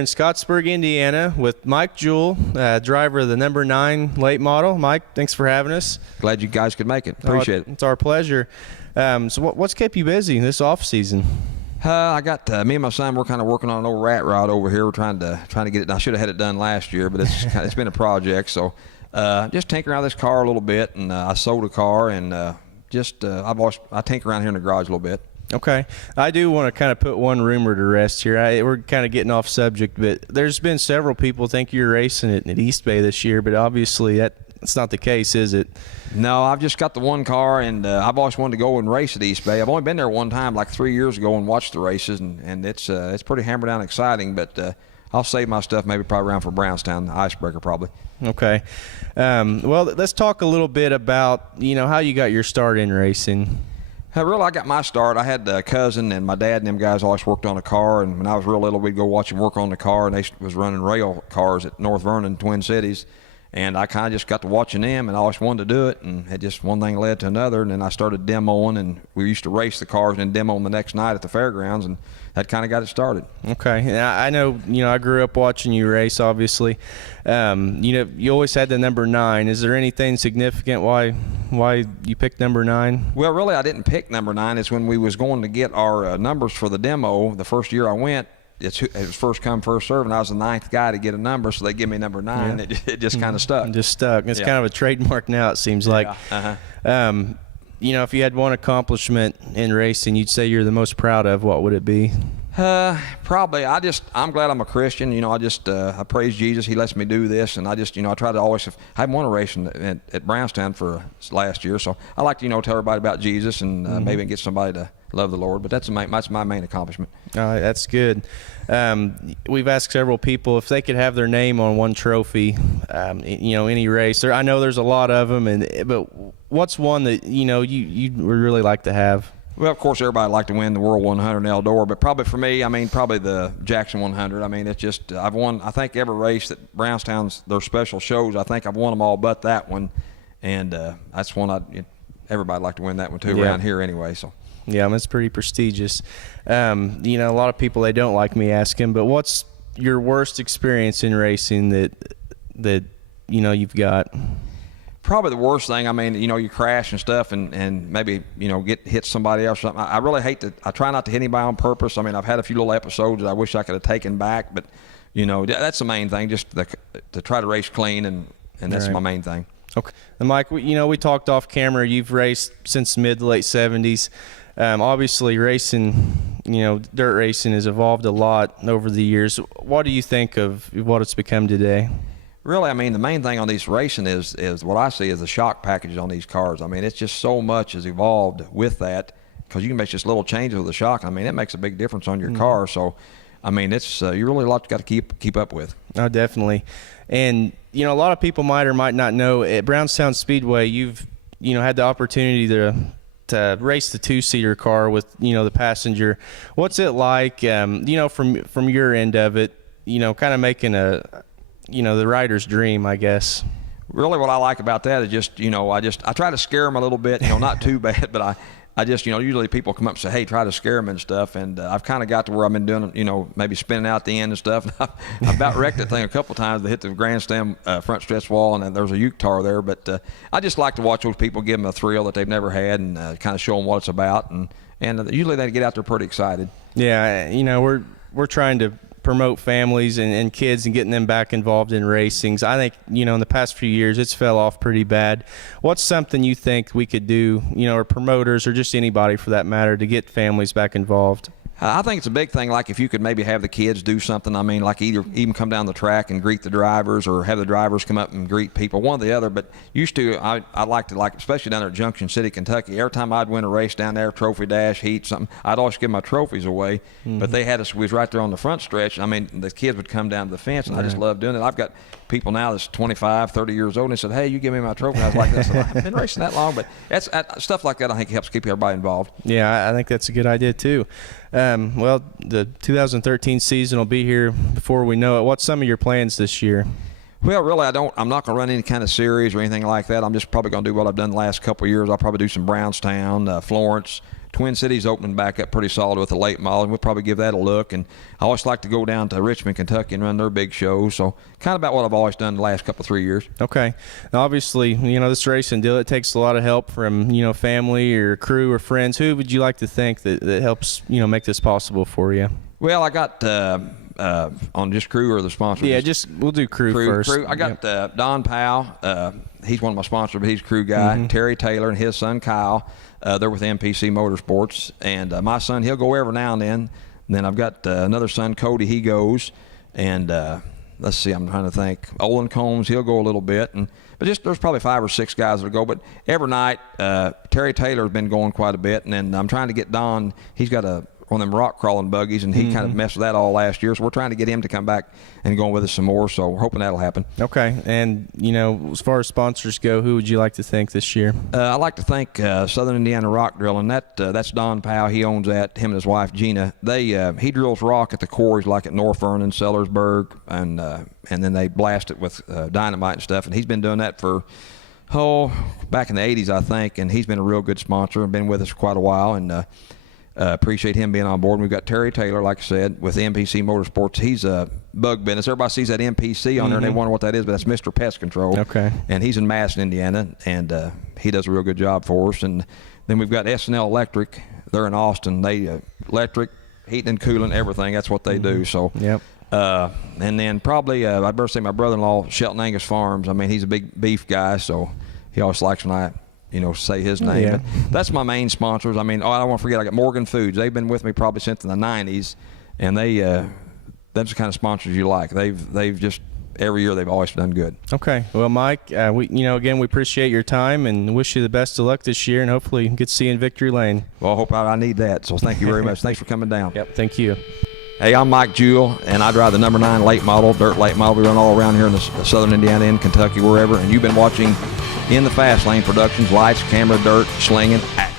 in Scottsburg, Indiana with Mike Jewell, driver of the number 9 Latemodel. Mike, thanks for having us. Glad you guys could make it. Appreciate it. It's our pleasure. So what's kept you busy this off season? I got me and my son. We're kind of working on an old rat rod over here. We're trying to get it. I should have had it done last year, but it's been a project. So just tinkering around this car a little bit, and I sold a car, and I tinker around here in the garage a little bit. Okay. I do want to kind of put one rumor to rest here. We're kind of getting off subject, but there's been several people think you're racing at East Bay this year, but obviously that's not the case, is it? No, I've just got the one car, and I've always wanted to go and race at East Bay. I've only been there one time, like 3 years ago, and watched the races, and it's pretty hammer down exciting, but I'll save my stuff probably around for Brownstown, the icebreaker probably. Okay. Well, let's talk a little bit about, how you got your start in racing. Really, I got my start. I had a cousin, and my dad and them guys always worked on a car, and when I was real little, we'd go watch them work on the car, and they was running rail cars at North Vernon, Twin Cities, and I kind of just got to watching them, and I always wanted to do it, and it just one thing led to another, and then I started demoing, and we used to race the cars and demo them the next night at the fairgrounds, and that kind of got it started. Okay. I know, I grew up watching you race, obviously. You always had the number 9. Is there anything significant why you picked number 9? Well, really, I didn't pick number 9. It's when we was going to get our numbers for the demo. The first year I went, it was first come, first serve, and I was the 9th guy to get a number, so they give me number 9. Yeah. It just kind of stuck. It's kind of a trademark now, it seems like. Uh-huh. If you had one accomplishment in racing you'd say you're the most proud of, what would it be? Probably I'm glad I'm a Christian. I praise Jesus. He lets me do this, and I try to always I won a race at Brownstown for last year, so I like to tell everybody about Jesus and maybe get somebody to love the Lord, but that's my main accomplishment. That's good. We've asked several people if they could have their name on one trophy, any race. I know there's a lot of them, but what's one that you'd really like to have? Well, of course, everybody would like to win the World 100 in Eldora, but probably for me, probably the Jackson 100. It's just I've won, I think, every race that Brownstown's their special shows. I think I've won them all but that one, and that's one everybody would like to win that one too, around here anyway. So. Yeah, it's pretty prestigious. A lot of people, they don't like me asking, but what's your worst experience in racing that you've got? Probably the worst thing, you crash and stuff and maybe, hit somebody else or something. I really hate to, I try not to hit anybody on purpose. I've had a few little episodes that I wish I could have taken back, but, that's the main thing, just to try to race clean, and that's my main thing. Okay. And Mike, we talked off camera. You've raced since mid to late 70s. Obviously, racing, dirt racing has evolved a lot over the years. What do you think of what it's become today? Really, the main thing on these racing is what I see is the shock packages on these cars. It's just so much has evolved with that, because you can make just little changes with the shock. It makes a big difference on your car. So, it's you really got to keep up with. Oh, definitely. And a lot of people might or might not know at Brownstown Speedway, you've had the opportunity to race the 2-seater car with the passenger. What's it like? From your end of it, kind of making the rider's dream, I guess. Really, what I like about that is just I try to scare them a little bit, not too bad, but I just usually people come up and say, hey, try to scare them and stuff, and I've kind of got to where I've been doing maybe spinning out the end and stuff. I've about wrecked that thing a couple times. They hit the grandstand front stretch wall, and then there's a U-tar there, but I just like to watch those people, give them a thrill that they've never had, and kind of show them what it's about, and usually they get out there pretty excited. Yeah, we're trying to promote families and kids and getting them back involved in racings. I think, in the past few years, it's fell off pretty bad. What's something you think we could do, or promoters or just anybody for that matter, to get families back involved? I think it's a big thing, like if you could maybe have the kids do something, like even come down the track and greet the drivers, or have the drivers come up and greet people, one or the other. But used to, I like to, especially down there at Junction City, Kentucky, every time I'd win a race down there, trophy dash, heat, something, I'd always give my trophies away. Mm-hmm. But they had us, we was right there on the front stretch. The kids would come down to the fence, and I just loved doing it. I've got people now that's 25, 30 years old, and they said, hey, you give me my trophy. And I was like, I've been racing that long, but that's stuff like that I think helps keep everybody involved. Yeah, I think that's a good idea too. Well, the 2013 season will be here before we know it. What's some of your plans this year? Well, really, I'm not going to run any kind of series or anything like that. I'm just probably going to do what I've done the last couple of years. I'll probably do some Brownstown, Florence, Twin Cities opening back up pretty solid with the Latemodel, and we'll probably give that a look. And I always like to go down to Richmond, Kentucky and run their big shows. So kind of about what I've always done the last couple, 3 years. Okay. Now, obviously, this racing deal, it takes a lot of help from, family or crew or friends. Who would you like to thank that helps, make this possible for you? Well, I got on just crew or the sponsor? Yeah, we'll do crew first. Crew. I got Don Powell. He's one of my sponsors, but he's a crew guy. Mm-hmm. Terry Taylor and his son Kyle. They're with MPC Motorsports. And my son, he'll go every now and then. And then I've got another son, Cody. He goes. And let's see, I'm trying to think. Olin Combs, he'll go a little bit. But there's probably 5 or 6 guys that'll go. But every night, Terry Taylor's been going quite a bit. And then I'm trying to get Don. He's got one of them rock crawling buggies, and he kind of messed with that all last year. So we're trying to get him to come back and go with us some more. So we're hoping that'll happen. Okay. And, as far as sponsors go, who would you like to thank this year? I'd like to thank Southern Indiana Rock Drilling. That's Don Powell. He owns that, him and his wife, Gina. He drills rock at the quarries like at North Vernon, Sellersburg, and then they blast it with dynamite and stuff. And he's been doing that for, back in the 80s, I think. And he's been a real good sponsor and been with us for quite a while. And appreciate him being on board. And we've got Terry Taylor, like I said, with MPC Motorsports. He's a bug business. Everybody sees that MPC on there and they wonder what that is, but that's Mr. Pest Control. Okay. And he's in Madison, Indiana, and he does a real good job for us. And then we've got S&L Electric. They're in Austin. They electric, heating and cooling, everything. That's what they do. So. Yep. And then probably I'd better say my brother-in-law, Shelton Angus Farms. I mean, he's a big beef guy, so he always likes when I say his name. Yeah. But that's my main sponsors. I mean, I don't want to forget, I got Morgan Foods. They've been with me probably since the 90s, and that's the kind of sponsors you like. They've just, every year they've always done good. Okay. Well, Mike, again, we appreciate your time and wish you the best of luck this year, and hopefully get to see you in Victory Lane. Well, I hope I need that, so thank you very much. Thanks for coming down. Yep. Thank you. Hey, I'm Mike Jewell, and I drive the number 9 Latemodel, dirt Latemodel. We run all around here in the southern Indiana, in Kentucky, wherever. And you've been watching In the Fast Lane Productions, lights, camera, dirt, slinging, action.